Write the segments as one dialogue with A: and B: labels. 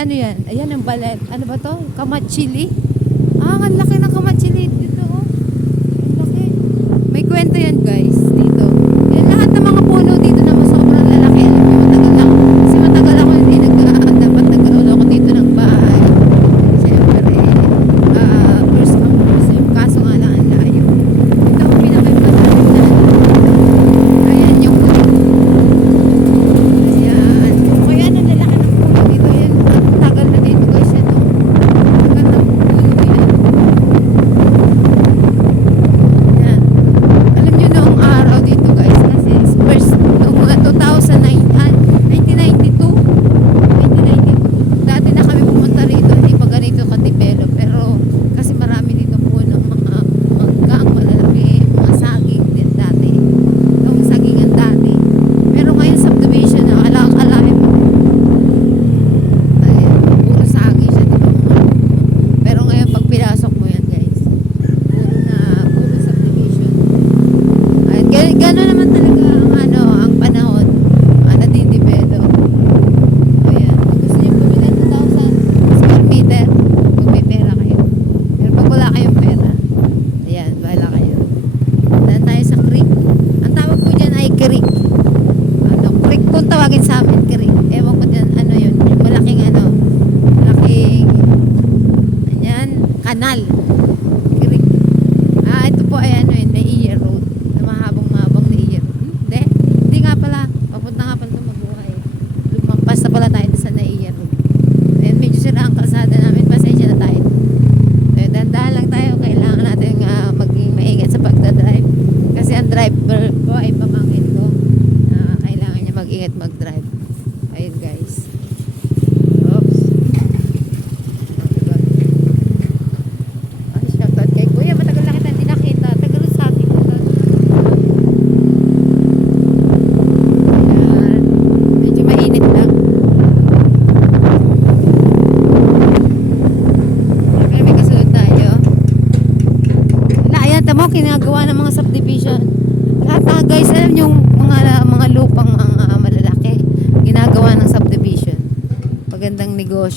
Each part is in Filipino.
A: ano yan? Ayan ang balat. Ano ba to? Kamachili? Ah, ang laki ng kamachili dito. Oh. Laki. May kwento yan guys. Dito.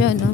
A: jeune. Hein.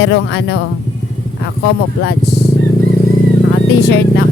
A: Nakasombrerong ano, uh, camouflage. Naka-t-shirt na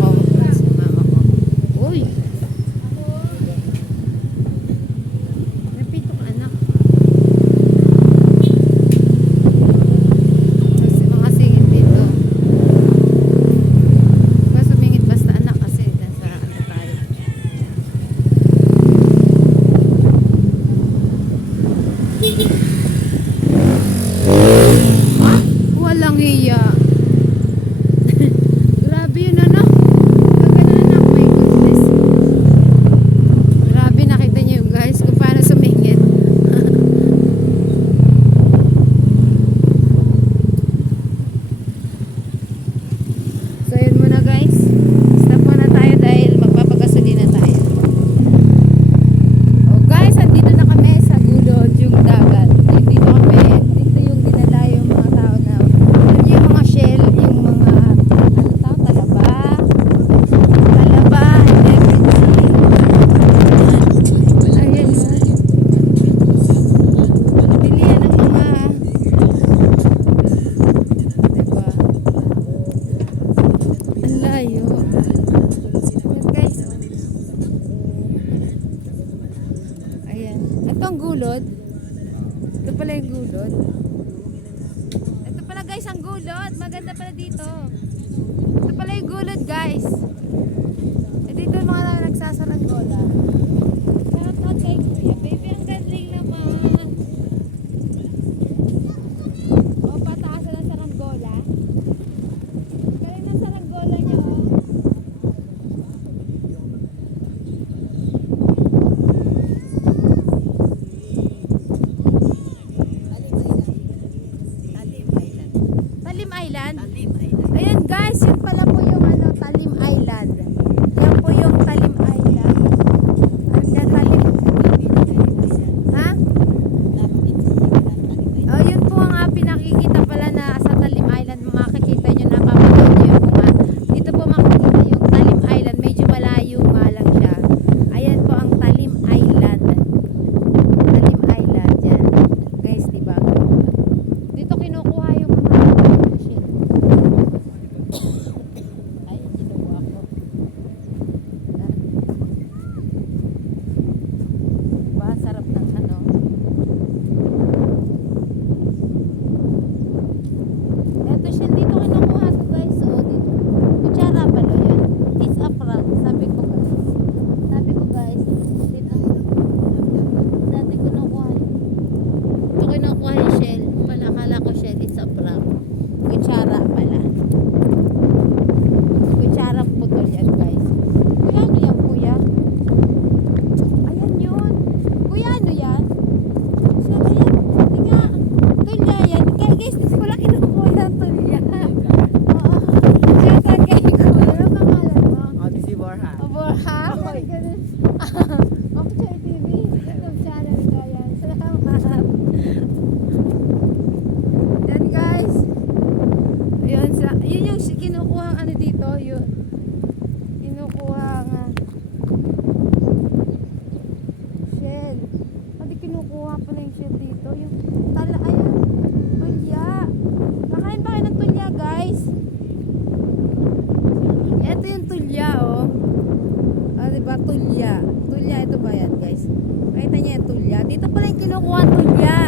A: Kita niya yung tulya. Dito pala yung kinukuha ang tulya.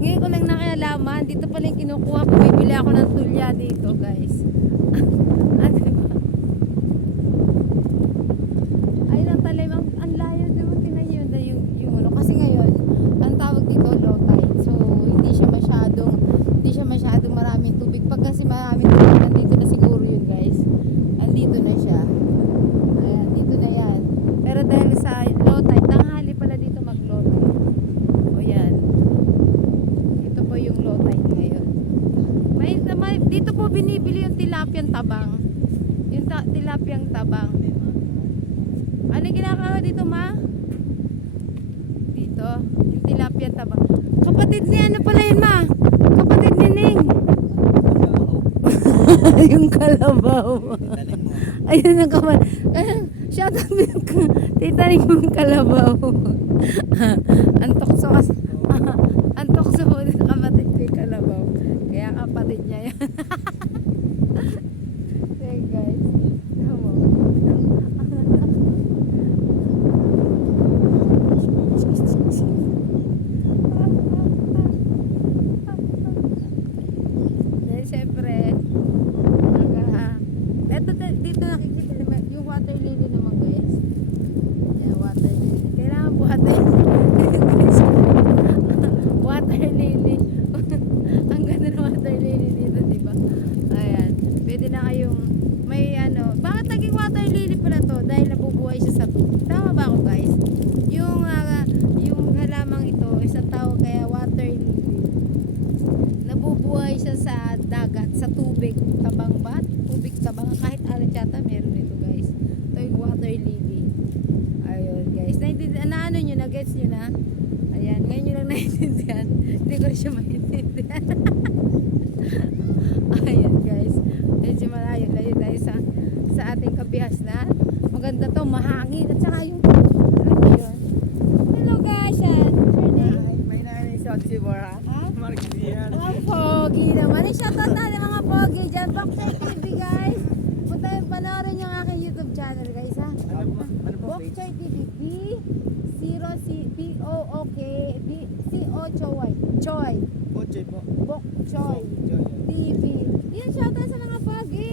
A: Ngayon ko lang nakialaman. Dito pala yung kinukuha. Bumibili ako ng tulya dito guys. kapatid ni ano pala yun ma? Kapatid ni Ning. yung kalabaw. Ayun ang kapatid. Shout out Tita Ning yung kalabaw. Antok sa kasi. channel, Boxer TV guys. Punta yung panoorin yung aking YouTube channel guys ha.
B: Ano po? Ano po?
A: TV B zero C B O O K B C O Choy. Choy.
B: Bochoy po.
A: Bok Choy. TV. Yan shoutout sa mga pagi.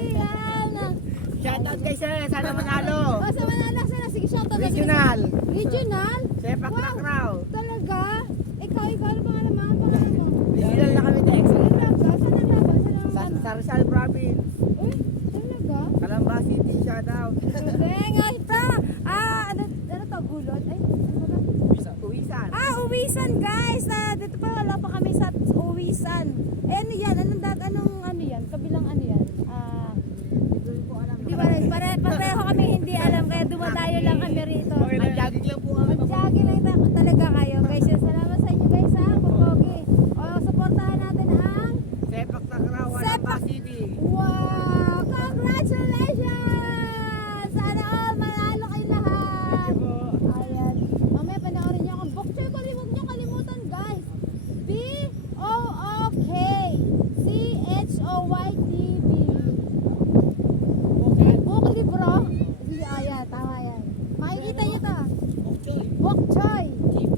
B: Shoutout guys, sana manalo.
A: Oh, sa manalo sana sige shoutout.
B: Regional.
A: Regional. dito pa wala pa kami sa Uwisan. Eh ano yan? Anong, dag, anong ano yan? Kabilang ano yan? Ah,
B: Hindi ko alam.
A: Di ba? Pare, pareho kami hindi alam kaya dumadayo lang kami rito.
B: Ang jagig lang po
A: ang Bye.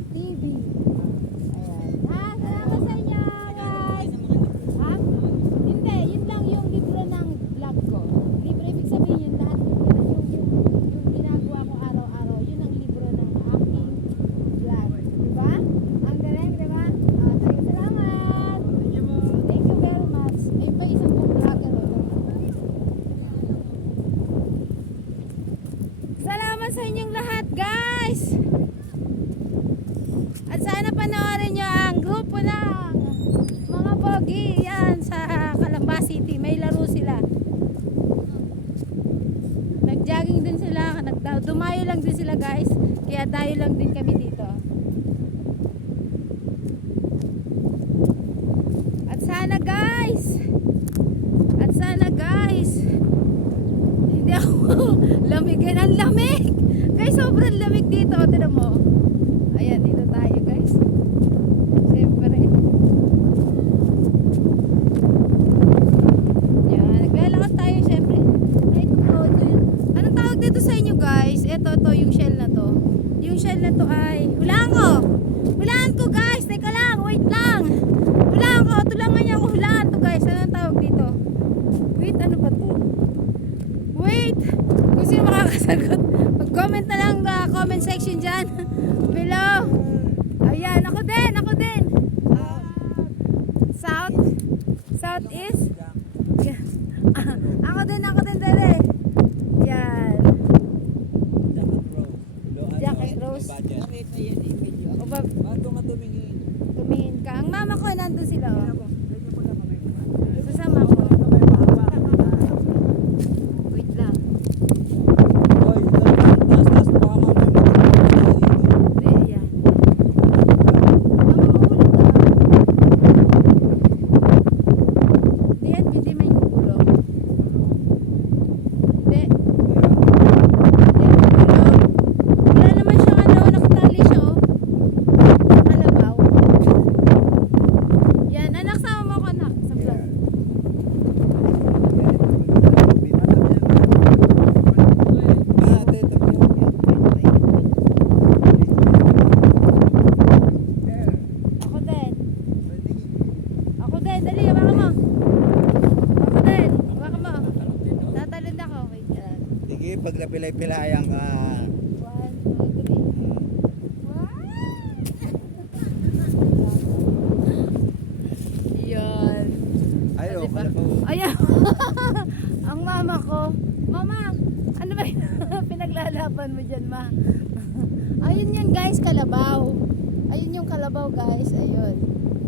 A: Davao guys, ayun.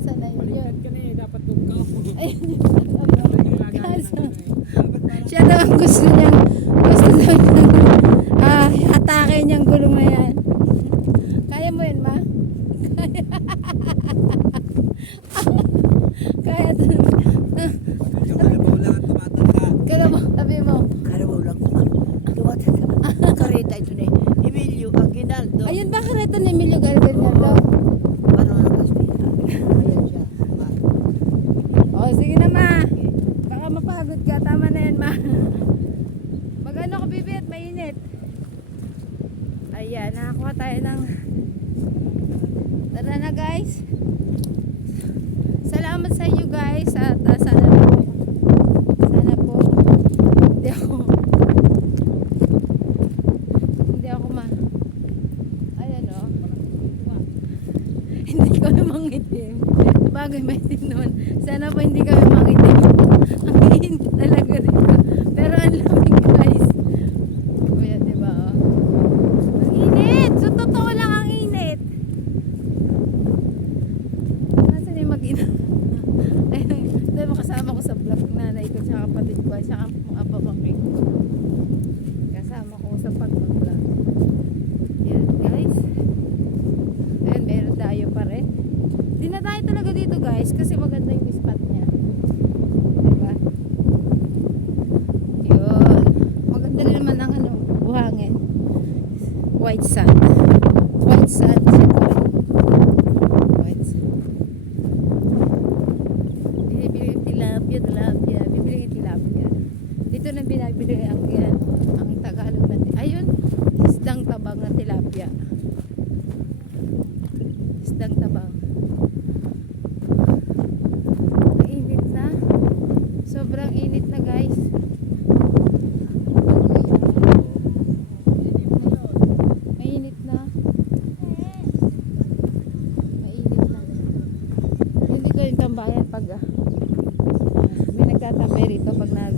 A: Saan na yun yun?
C: ka na eh, dapat doon ka
A: ako. Ayun siya daw ang gusto niyang, gusto daw niyang, ah, atake niyang gulong na. Tara na guys. Salamat sa inyo guys at uh, sana talaga dito guys kasi maganda yung spot niya. Diba? Yun. Maganda rin naman ang ano, buhangin. White sand. yung tambayan pag uh, may nagtatambay rito pag nag